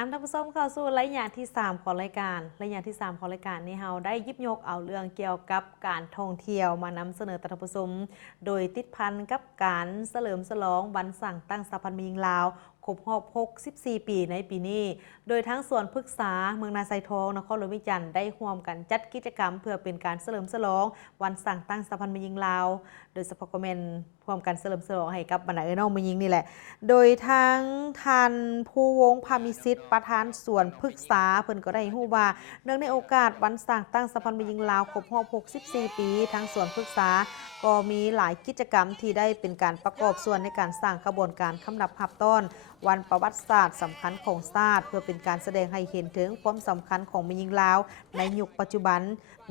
นำท่านผู้ชมเข้าสู่รายงานที่3ของรายการของรายการนี้เราได้หยิบยกเอาเรื่องเกี่ยวกับการท่องเที่ยวมานำเสนอท่านผู้ชมโดยติดพันกับการเฉลิมฉลองวันสั่งตั้งสถาบันมีหญิงลาวครบรอบ64 ปีในปีนี้โดยทั้งส่วนพฤกษาเมืองนาไซทองนครหลวงวิจันทร์ได้ร่วมกันจัดกิจกรรมเพื่อเป็นการเฉลิมฉลองวันสั่งตั้งสถาบันมีหญิงลาวโดยเฉพาะก็เป็นร่วมกันเฉลิมฉลองให้กับบรรดาน้องมีหญิงนี่แหละโดยทั้งท่านผู้วงพามิสิทธิ์ประธานส่วนพฤกษาเพิ่นก็ได้ฮู้ว่าเนื่องในโอกาสวันสั่งตั้งสถาบันมีหญิงลาวครบรอบ64 ปีทั้งส่วนพฤกษาก็มีหลายกิจกรรมที่ได้เป็นการประกอบส่วนในการสร้างกระบวนการคำนับหับต้อนวันประวัติศาสตร์สำคัญของชาติเพื่อเป็นการแสดงให้เห็นถึงความสำคัญของแม่หญิงลาวในยุคปัจจุบัน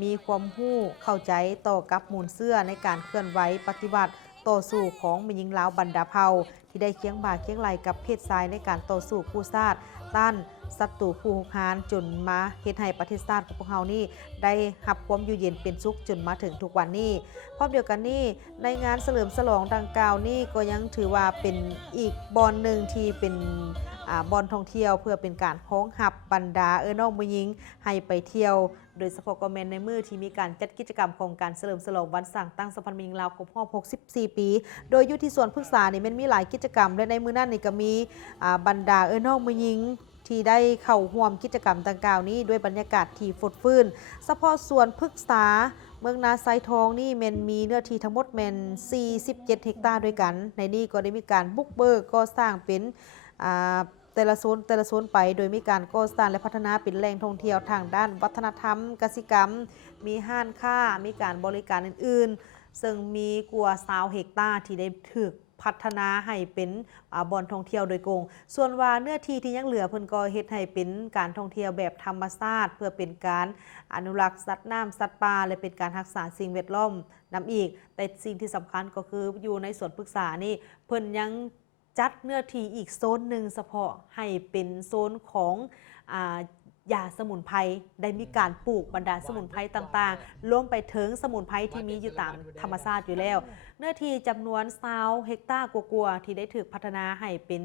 มีความรู้เข้าใจต่อกับมูลเสื้อในการเคลื่อนไหวปฏิบัติต่อสู้ของแม่หญิงลาวบรรดาเผ่าที่ได้เคียงบ่าเคียงไหลกับเพศชายในการต่อสู้คู่ชาติต้านศัตรูผู้หุกหานจนมาเฮ็ดให้ประเทศชาติของพวกเฮานี่ได้รับความอยู่เย็นเป็นสุขจนมาถึงทุกวันนี้พร้อมเดียวกันนี้ในงานเฉลิมฉลองดังกล่าวนี้ก็ยังถือว่าเป็นอีกบอนหนึ่งที่เป็นบอนท่องเที่ยวเพื่อเป็นการพ้องหับบรรดาน้องผู้หญิงให้ไปเที่ยวโดยเฉพาะก็แม่นในมือที่มีการจัดกิจกรรมของการเฉลิมฉลองวันสั่งตั้งสถาบันมีหญิงลาวครบรอบ64 ปีโดยอยู่ที่สวนพฤกษานี่มันมีหลายกิจกรรมและในมื้อนั้นนี่ก็มีบรรดาน้องผู้หญิงที่ได้เข้าร่วมกิจกรรมดังกล่าวนี้ด้วยบรรยากาศที่ฟดฟื้นเฉพาะสวนพฤกษาเมืองนาไซทองนี่มันมีเนื้อที่ทั้งหมดแม่น47 เฮกตาร์ด้วยกันในนี้ก็ได้มีการบุกเบิกก่อสร้างเป็นแต่ละโซนไปโดยมีการก่อสร้างและพัฒนาเป็นแหล่งท่องเที่ยวทางด้านวัฒนธรรมกสิกรรมมีห้านค้ามีการบริการอื่นๆซึ่งมีกว่า20 เฮกตาร์ที่ได้ถูกพัฒนาให้เป็นบ่อนท่องเที่ยวโดยกงส่วนว่าเนื้อที่ที่ยังเหลือเพิ่นก็เฮ็ดให้เป็นการท่องเที่ยวแบบธรรมชาติเพื่อเป็นการอนุรักษ์สัตว์น้ำสัตว์ป่าและเป็นการรักษาสิ่งแวดล้อมนํอีกแต่สิ่งที่สำคัญก็คืออยู่ในสวนพฤกษานี่เพิ่นยังจัดเนื้อที่อีกโซนหนึ่งเฉพาะให้เป็นโซนของยาสมุนไพรได้มีการปลูกบรรดาสมุนไพรต่างๆรวมไปถึงสมุนไพรที่มีอยู่ตามธรรมชาติอยู่แล้วเนื้อที่จำนวน20 เฮกตาร์กว่าๆที่ได้ถูกพัฒนาให้เป็น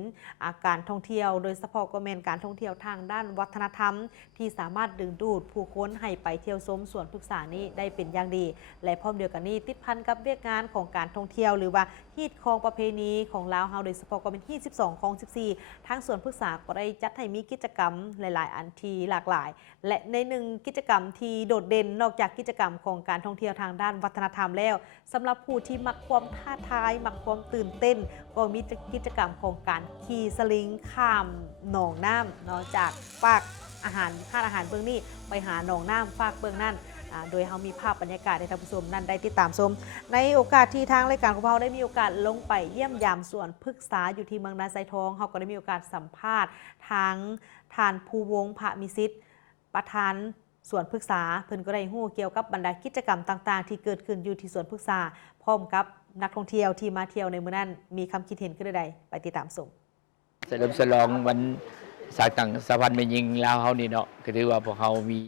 การท่องเที่ยวโดยเฉพาะก็แม่นการท่องเที่ยวทางด้านวัฒนธรรมที่สามารถดึงดูดผู้คนให้ไปเที่ยวชมสวนพฤกษานี้ได้เป็นอย่างดีและพร้อมเดียวกันนี้ติดพันกับเวียกงานของการท่องเที่ยวหรือว่าฮีตคองประเพณีของลาวเฮาโดยเฉพาะก็เป็นฮีต12ของ14ทั้งสวนพฤกษาก็ได้จัดให้มีกิจกรรมหลายๆอันที่หลากหลายและในหนึ่งกิจกรรมที่โดดเด่นนอกจากกิจกรรมของการท่องเที่ยวทางด้านวัฒนธรรมแล้วสำหรับผู้ที่มักความท้าทายมักความตื่นเต้นก็มีกิจกรรมของการขี่สลิงข้ามหนองน้ำนอกจากฝากอาหารค่าอาหารเบื้องนี้ไปหาหนองน้ำฝากเบื้องนั่นโดยเขามีภาพบรรยากาศในท่านผู้ชมนั่นได้ติดตามชมในโอกาสที่ทางรายการของเราได้มีโอกาสลงไปเยี่ยมยามสวนพฤกษาอยู่ที่เมืองนาไซทองเขาก็ได้มีโอกาสสัมภาษณ์ทางทานภูวงศ์พระมิสิทธิ์ประธานสวนพฤกษาเพิ่นก็ได้ฮู้เกี่ยวกับบรรดากิจกรรมต่างๆที่เกิดขึ้นอยู่ที่สวนพฤกษาพร้อมกับนักท่องเที่ยวที่มาเที่ยวในมื้อนั้นมีคำคิดเห็นขึ้นใดไปติดตามชมเฉลิมฉลองวันสากตั้งสถาบันแม่หญิงลาวเฮานี่เนาะก็ถือว่าพวกเขามี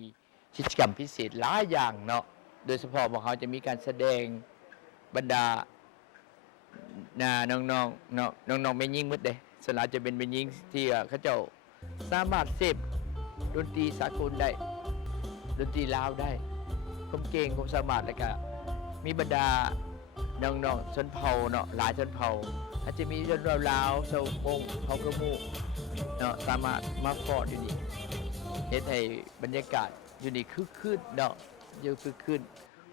กิจกรรมพิเศษหลายอย่างเนาะโดยเฉพาะพวกเขาจะมีการแสดงบรรดาน้องๆเนาะน้องๆแม่หญิงหมดเด้ส่วนใหญ่จะเป็นแม่หญิงที่เขาเจ้าสามารถเสพดนตรีสากลได้ดนตรีลาวได้ความเก่งความสามารถแล้วก็มีบรรดาน้องๆชนเผ่าเนาะหลายชนเผ่าอาจจะมีชนเผ่าลาวชาวมงเผ่ากระมูเนาะสามารถมาฟอดอยู่นี่เฮ็ดให้บรรยากาศอยู่นี่คึกคืนเนาะอยู่คึกคืน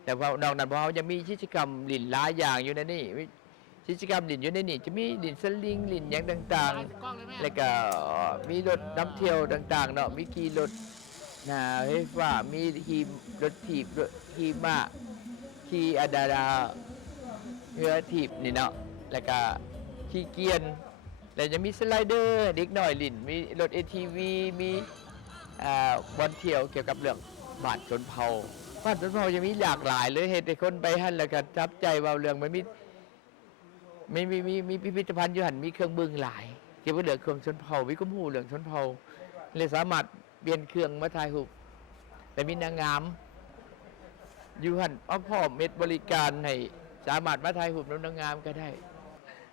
แต่ว่านอกนั้นพวกเขายังมีกิจกรรมลิ่นหลายอย่างอยู่ในนี่กิจกรรมลิ่นอยู่ในนี่จะมีลิ่นสลิงลิ่นอย่างต่างๆแล้วก็มีรถน้ำเที่ยวต่างๆเนาะมีขี่รถไฟฟ้ามีขี่รถถีบรถขี่ม้าขี่อาดาดาเรือถีบนี่เนาะแล้วก็ขี่เกียนแล้วจะมีสไลเดอร์เด็กหน่อยลิ่นมีรถ ATV มีบอลเที่ยวเกี่ยวกับเรื่องบ้านชนเผ่ายังมีหลากหลายเลยเหตุคนไปหันแล้วก็จับใจว่าเรื่องมันมีพิพิธภัณฑ์อยู่หันมีเครื่องบึงหลายเกี่ยวกับเรื่องเครื่องชนเผ่าวิกุมหูเรื่องชนเผ่าเลยสามารถเปลี่ยนเครื่องมาถ่ายรูปแต่มีนางงามอยู่หันพ่อเม็ดบริการให้สามารถมาถ่ายรูปนางงามก็ได้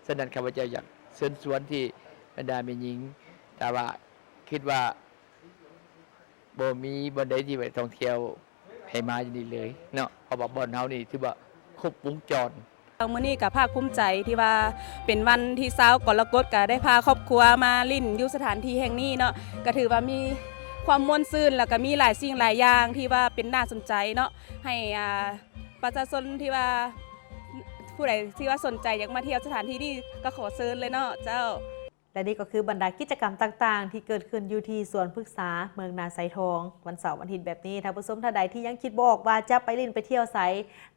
ฉะนั้นข้าพเจ้าอยากเชิญชวนที่บรรดาแม่หญิงแต่ว่า คิดว่าบ่มีบ่ได้ที่ไปท่องเที่ยวให้มาอยู่นี่เลยเนาะเพราะว่าบ่อนเฮานี่ถือว่าครบวงจร มื้อนี้ก็ภาคภูมิใจที่ว่าเป็นวันที่เช้ากรกฎก็ได้พาครอบครัวมาลิ้นอยู่สถานที่แห่งนี้เนาะก็ถือว่ามีความม่วนซื่นแล้วก็มีหลายสิ่งหลายอย่างที่ว่าเป็นน่าสนใจเนาะให้ประชาชนที่ว่าผู้ใดที่ว่าสนใจอยากมาเที่ยวสถานที่นี้ก็ขอเชิญเลยเนาะเจ้า และนี่ก็คือบรรดากิจกรรมต่างๆ ที่เกิดขึ้นอยู่ที่สวนพฤกษาเมืองนาไซทอง วันเสาร์วันอาทิตย์แบบนี้ท่านผู้ชมท่านใดที่ยังคิดบ่ออกว่าจะไปเล่นไปเที่ยวไส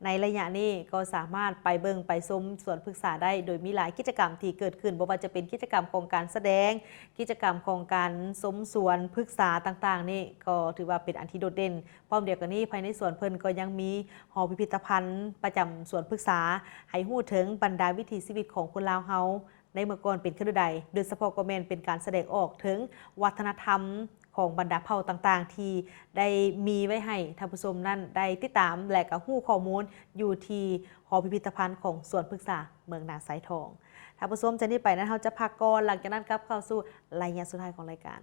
ในระยะนี้ก็สามารถไปเบิ่งไปชมสวนพฤกษาได้โดยมีหลายกิจกรรมที่เกิดขึ้นบ่ว่าจะเป็นกิจกรรมของการแสดง กิจกรรมของการชมสวนพฤกษาต่างๆนี่ก็ถือว่าเป็นอันที่โดดเด่นพร้อมเดียวกันนี้ภายในสวนเพิ่นก็ยังมีหอพิพิธภัณฑ์ประจำสวนพฤกษาให้ฮู้ถึงบรรดาวิถีชีวิตของคนลาวเฮาในเมื่อก่อนเป็นขึ้นใดโดยเฉพาะก็แม่นเป็นการแสดงออกถึงวัฒนธรรมของบรรดาเผ่าต่างๆ ที่ได้มีไว้ให้ท่านผู้ชมนั้นได้ติดตามและก็ฮู้ข้อมูลอยู่ที่หอพิพิธภัณฑ์ของสวนพฤกษาเมืองนาไซทองท่านผู้ชมจะนี่ไปนั้นเราจะพักก่อนหลังจากนั้นกลับเข้าสู่รายงานสุดท้ายของรายการ